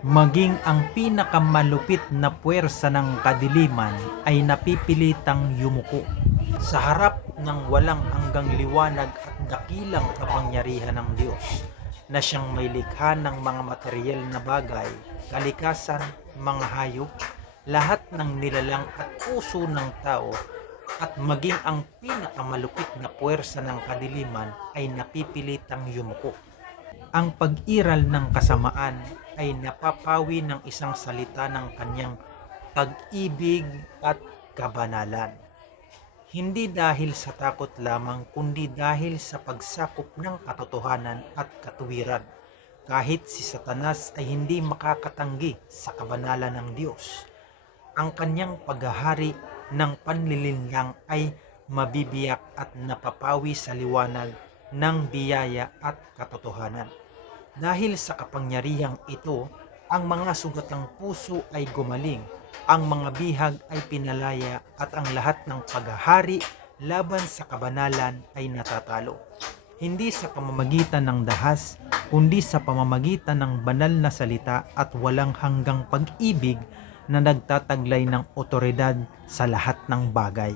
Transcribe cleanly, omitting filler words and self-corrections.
Maging ang pinakamalupit na puwersa ng kadiliman ay napipilitang yumuko sa harap ng walang hanggang liwanag at dakilang kapangyarihan ng Diyos na siyang may likha ng mga materyal na bagay, kalikasan, mga hayop, lahat ng nilalang at puso ng tao, at maging ang pinakamalupit na puwersa ng kadiliman ay napipilitang yumuko. Ang pag-iral ng kasamaan ay napapawi ng isang salita ng kanyang pag-ibig at kabanalan. Hindi dahil sa takot lamang kundi dahil sa pagsakop ng katotohanan at katuwiran. Kahit si Satanas ay hindi makakatanggi sa kabanalan ng Diyos, ang kanyang paghahari ng panlilinlang ay mabibiyak at napapawi sa liwanag ng biyaya at katotohanan. Dahil sa kapangyarihang ito, ang mga sugatang puso ay gumaling, ang mga bihag ay pinalaya at ang lahat ng paghahari laban sa kabanalan ay natatalo. Hindi sa pamamagitan ng dahas, kundi sa pamamagitan ng banal na salita at walang hanggang pag-ibig na nagtataglay ng otoridad sa lahat ng bagay.